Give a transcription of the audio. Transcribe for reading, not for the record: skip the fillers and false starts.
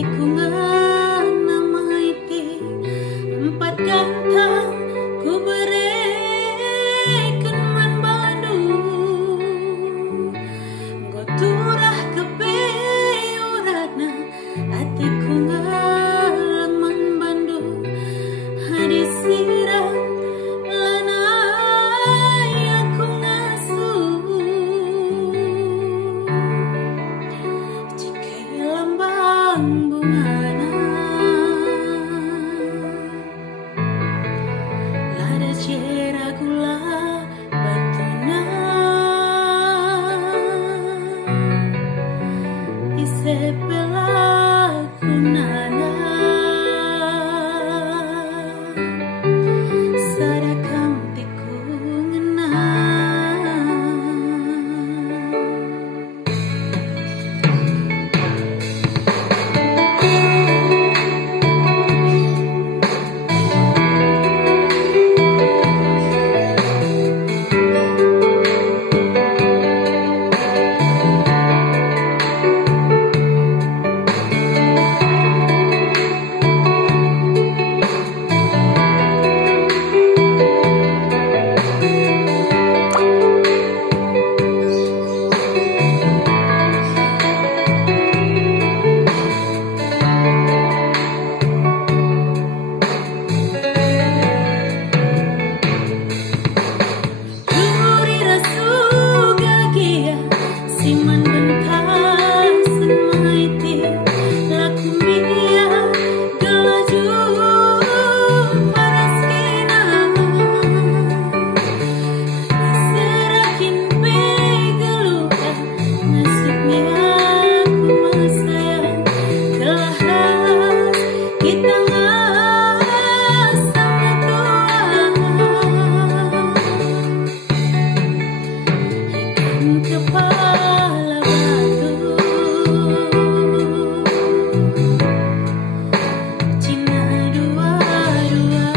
hatiku ngana iti empat gantang ku berikan man bandu goturah kepeyuratna hatiku ngarang man bandu hadis sirah lanai aku ngasuh jika lambang bungana lada cera gula batona ise pelakunana sarakam tiku ngena siman bentar semaiti laku mia gelaju paras kinama serakin pegelukan nasibnya aku masayang kelahas kita sama Tuhan kepala batu Cina dua-dua